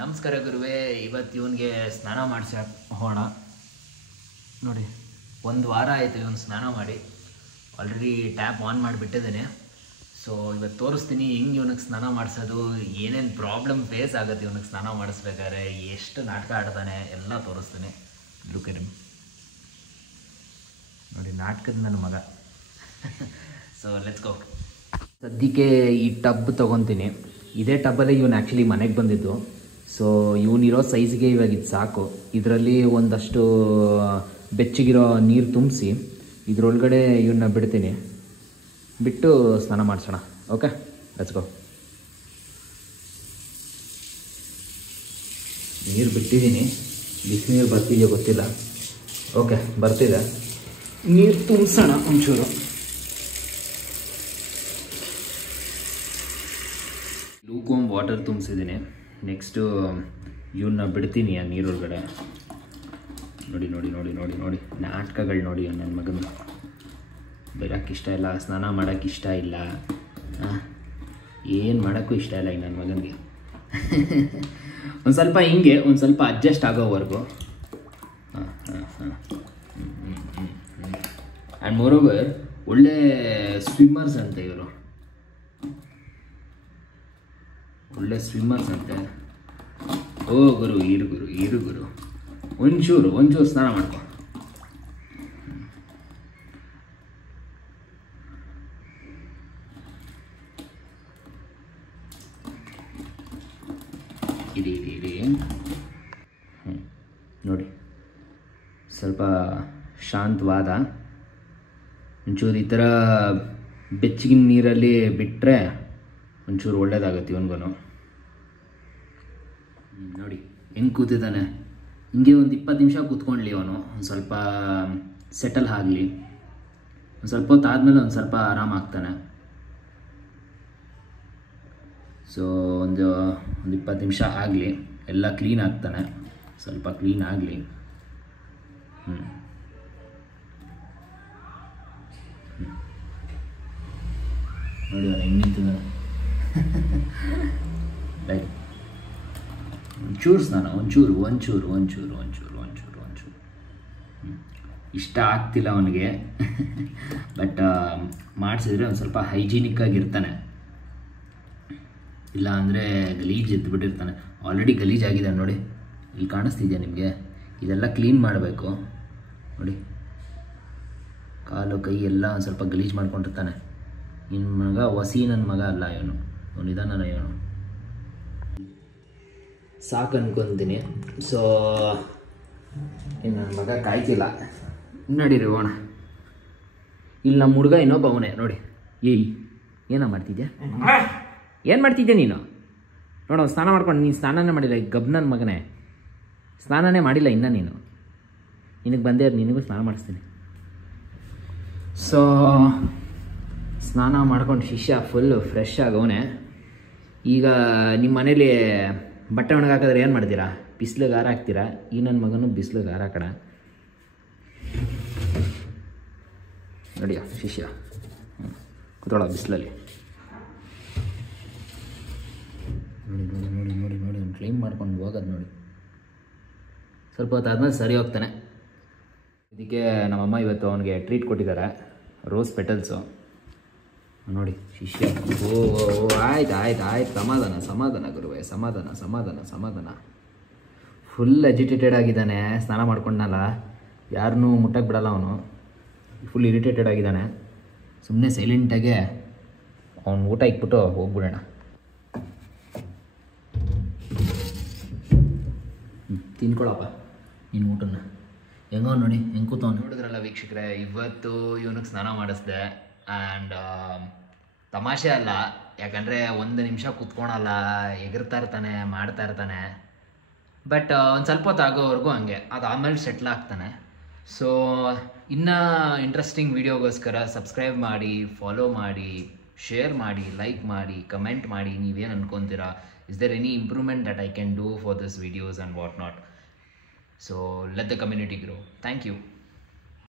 ನಮಸ್ಕಾರ ಗುರುವೇ. ಇವತ್ತು ಇವನಿಗೆ ಸ್ನಾನ ಮಾಡಿಸಿ ಹೋಣ ನೋಡಿ. ಒಂದು ವಾರ ಆಯಿತು ಇವನು ಸ್ನಾನ ಮಾಡಿ. ಆಲ್ರೆಡಿ ಟ್ಯಾಪ್ ಆನ್ ಮಾಡಿಬಿಟ್ಟಿದ್ದೇನೆ. ಸೊ ಇವತ್ತು ತೋರಿಸ್ತೀನಿ ಹೆಂಗೆ ಇವನಿಗೆ ಸ್ನಾನ ಮಾಡಿಸೋದು, ಏನೇನು ಪ್ರಾಬ್ಲಮ್ ಫೇಸ್ ಆಗುತ್ತೆ ಇವನಿಗೆ ಸ್ನಾನ ಮಾಡಿಸ್ಬೇಕಾದ್ರೆ, ಎಷ್ಟು ನಾಟಕ ಆಡ್ತಾನೆ ಎಲ್ಲ ತೋರಿಸ್ತೀನಿ. ಲುಕ್ ನೋಡಿ, ನಾಟಕದ ನನ್ನ ಮಗ. So let's go. ಸದ್ಯಕ್ಕೆ ಈ ಟಬ್ ತೊಗೊತೀನಿ. ಇದೇ ಟಬ್ಬಲ್ಲಿ ಇವನು ಆ್ಯಕ್ಚುಲಿ ಮನೆಗೆ ಬಂದಿದ್ದು. ಸೊ ಇವನಿರೋ ಸೈಜ್ಗೆ ಇವಾಗ ಇದು ಸಾಕು. ಇದರಲ್ಲಿ ಒಂದಷ್ಟು ಬೆಚ್ಚಗಿರೋ ನೀರು ತುಂಬಿಸಿ ಇದರೊಳಗಡೆ ಇವನ್ನ ಬಿಡ್ತೀನಿ. ಬಿಟ್ಟು ಸ್ನಾನ ಮಾಡಿಸೋಣ. Okay, let's go. ನೀರು ಬಿಟ್ಟಿದ್ದೀನಿ, ಬಿಸಿನೀರು ಬರ್ತಿದೆಯೋ ಗೊತ್ತಿಲ್ಲ. ಓಕೆ, ಬರ್ತಿದೆ. ನೀರು ತುಂಬಿಸೋಣ ಒಂಚೂರು. ಲೂಕ್ವಾರ್ಮ್ ವಾಟರ್ ತುಂಬಿಸಿದ್ದೀನಿ. ನೆಕ್ಸ್ಟು ಇವನ್ನ ಬಿಡ್ತೀನಿ ಆ ನೀರೊಳಗಡೆ. ನೋಡಿ ನೋಡಿ ನೋಡಿ ನೋಡಿ ನೋಡಿ ನಾಟಕಗಳು ನೋಡಿ. ನನ್ನ ಮಗನ ಬರೋಕ್ಕೆ ಇಷ್ಟ ಇಲ್ಲ, ಸ್ನಾನ ಮಾಡೋಕ್ಕೆ ಇಷ್ಟ ಇಲ್ಲ, ಏನು ಮಾಡೋಕ್ಕೂ ಇಷ್ಟ ಇಲ್ಲ ಈ ನನ್ನ ಮಗನಿಗೆ. ಒಂದು ಸ್ವಲ್ಪ ಹಿಂಗೆ ಒಂದು ಸ್ವಲ್ಪ ಅಡ್ಜಸ್ಟ್ ಆಗೋವರೆಗೂ. ಆ್ಯಂಡ್ ಮೋರೋವರ್ ಒಳ್ಳೆ ಸ್ವಿಮ್ಮರ್ಸ್ ಅಂತೆ ಇವರು, ಒಳ್ಳೆ ಸ್ವಿಮ್ಮರ್ಸ್ ಅಂತೆ. ಓ ಗುರು, ಇರು ಗುರು, ಒಂಚೂರು ಸ್ನಾನ ಮಾಡ್ಕೊ. ಇರಿ ನೋಡಿ, ಸ್ವಲ್ಪ ಶಾಂತವಾದ. ಒಂಚೂರು ಈ ಥರ ಬೆಚ್ಚಗಿನ ನೀರಲ್ಲಿ ಬಿಟ್ಟರೆ ಒಂಚೂರು ಒಳ್ಳೇದಾಗುತ್ತೆ ಇವನಿಗೂ. ನೋಡಿ ಹೆಂಗೆ ಕೂತಿದ್ದಾನೆ. ಹಿಂಗೆ ಒಂದು 20 ನಿಮಿಷ ಕೂತ್ಕೊಳ್ಳಿ ಅವನು, ಒಂದು ಸ್ವಲ್ಪ ಸೆಟಲ್ ಆಗಲಿ. ಒಂದು ಸ್ವಲ್ಪ ಹೊತ್ತು ಆದಮೇಲೆ ಒಂದು ಸ್ವಲ್ಪ ಆರಾಮಾಗ್ತಾನೆ. ಸೊ ಒಂದು 20 ನಿಮಿಷ ಆಗಲಿ, ಎಲ್ಲ ಕ್ಲೀನ್ ಆಗ್ತಾನೆ. ಸ್ವಲ್ಪ ಕ್ಲೀನ್ ಆಗಲಿ. ನೋಡಿ ಅವನು ಹೆಂಗೆ ನಿಂತಿದ್ದಾನೆ. ಲೈಕ್ ಒಂಚೂರು ಸ್ನಾನ, ಒಂಚೂರು. ಇಷ್ಟ ಆಗ್ತಿಲ್ಲ ಅವನಿಗೆ. ಬಟ್ ಮಾಡಿಸಿದ್ರೆ ಒಂದು ಸ್ವಲ್ಪ ಹೈಜೀನಿಕ್ ಆಗಿರ್ತಾನೆ. ಇಲ್ಲ ಅಂದರೆ ಗಲೀಜು ಎದ್ದುಬಿಟ್ಟಿರ್ತಾನೆ. ಆಲ್ರೆಡಿ ಗಲೀಜಾಗಿದೆ ನೋಡಿ, ಇಲ್ಲಿ ಕಾಣಿಸ್ತಿದೆಯಾ ನಿಮಗೆ? ಇದೆಲ್ಲ ಕ್ಲೀನ್ ಮಾಡಬೇಕು ನೋಡಿ. ಕಾಲು ಕೈ ಎಲ್ಲ ಒಂದು ಸ್ವಲ್ಪ ಗಲೀಜು ಮಾಡ್ಕೊಂಡಿರ್ತಾನೆ. ನಿನ್ನ ಮಗ ನನ್ನ ಮಗ ಅಲ್ಲ ಇವನು, ಅವನಿದಾನ ಇವನು. ಸಾಕು ಅನ್ಕೊತೀನಿ. ಸೊ ನನ್ನ ಮಗ ಕಾಯ್ತಿಲ್ಲ. ನಡೀರಿ ಹೋಣ. ಇಲ್ಲಿ ನಮ್ಮ ಹುಡುಗ ಇನ್ನೊಬ್ಬ ಅವನೇ ನೋಡಿ. ಏನೋ ಮಾಡ್ತಿದ್ಯಾ? ಏನು ಮಾಡ್ತಿದ್ಯಾ ನೀನು? ನೋಡು, ಸ್ನಾನ ಮಾಡ್ಕೊಂಡು ನೀನು ಸ್ನಾನನೇ ಮಾಡಿಲ್ಲ. ಈಗ ಗಬ್ ನನ್ನ ಮಗನೇ ಸ್ನಾನನೇ ಮಾಡಿಲ್ಲ ಇನ್ನೂ ನೀನು. ನಿನಗೆ ಬಂದೇ ನಿನಗೂ ಸ್ನಾನ ಮಾಡಿಸ್ತೀನಿ. ಸೊ ಸ್ನಾನ ಮಾಡ್ಕೊಂಡು ಶಿಷ್ಯ ಫುಲ್ಲು ಫ್ರೆಶ್ ಆಗವನೇ. ಈಗ ನಿಮ್ಮ ಮನೇಲಿ ಬಟ್ಟೆ ಒಣಗಾಕಿದ್ರೆ ಏನು ಮಾಡ್ತೀರಾ? ಬಿಸಿಲಿಗೆ ಹಾರ ಹಾಕ್ತೀರಾ? ಈ ನನ್ನ ಮಗನೂ ಬಿಸಿಲಿಗೆ ಹಾರ ಹಾಕೋಣ. ನೋಡಿಯ ಶಿಷ್ಯ ಕೂತ್ಕೊಳ್ಳೋ ಬಿಸಿಲಲ್ಲಿ. ನೋಡಿ ಕ್ಲೀನ್ ಮಾಡ್ಕೊಂಡು ಹೋಗೋದು ನೋಡಿ. ಸ್ವಲ್ಪ ಹೊತ್ತು ಆದಮೇಲೆ ಸರಿ ಹೋಗ್ತಾನೆ. ಇದಕ್ಕೆ ನಮ್ಮಮ್ಮ ಇವತ್ತು ಅವನಿಗೆ ಟ್ರೀಟ್ ಕೊಟ್ಟಿದ್ದಾರೆ, ರೋಸ್ ಪೆಟಲ್ಸು. ನೋಡಿ ಶಿಷ್ಯ. ಓ ಆಯ್ತು. ಸಮಾಧಾನ ಗುರುವೇ, ಸಮಾಧಾನ. ಫುಲ್ ಎಜಿಟೇಟೆಡ್ ಆಗಿದ್ದಾನೆ. ಸ್ನಾನ ಮಾಡ್ಕೊಂಡಲ್ಲ, ಯಾರನ್ನೂ ಮುಟ್ಟಕ್ಕೆ ಬಿಡಲ್ಲ ಅವನು. ಫುಲ್ ಇರಿಟೇಟೆಡ್ ಆಗಿದ್ದಾನೆ. ಸುಮ್ಮನೆ ಸೈಲೆಂಟಾಗೆ ಅವನು ಊಟ ಇಕ್ಬಿಟ್ಟು ಹೋಗ್ಬಿಡೋಣ. ತಿನ್ಕೊಳಪ್ಪ ನಿನ್ನ ಊಟನ. ಹೆಂಗೋ ನೋಡಿ ಹೆಂಗೆ ಕೂತವನು. ನೋಡಿದ್ರಲ್ಲ ವೀಕ್ಷಕರೇ, ಇವತ್ತು ಇವನಿಗೆ ಸ್ನಾನ ಮಾಡಿಸ್ದೆ. ಆ್ಯಂಡ್ ತಮಾಷೆ ಅಲ್ಲ, ಯಾಕಂದರೆ 1 ನಿಮಿಷ ಕೂತ್ಕೊಳಲ್ಲ, ಎಗರ್ತಾ ಇರ್ತಾನೆ, ಮಾಡ್ತಾ ಇರ್ತಾನೆ. ಬಟ್ ಒಂದು ಸ್ವಲ್ಪ ಹೊತ್ತು ಆಗೋವರೆಗೂ ಹಂಗೆ, ಅದು ಆಮೇಲೆ ಸೆಟ್ಲ್ ಆಗ್ತಾನೆ. ಸೊ ಇನ್ನೂ ಇಂಟ್ರೆಸ್ಟಿಂಗ್ ವೀಡಿಯೋಗೋಸ್ಕರ ಸಬ್ಸ್ಕ್ರೈಬ್ ಮಾಡಿ, ಫಾಲೋ ಮಾಡಿ, ಶೇರ್ ಮಾಡಿ, ಲೈಕ್ ಮಾಡಿ, ಕಮೆಂಟ್ ಮಾಡಿ. ನೀವೇನು ಅನ್ಕೊತೀರಾ? Is there any improvement that I can do for this videos and what not? So let the community grow. Thank you.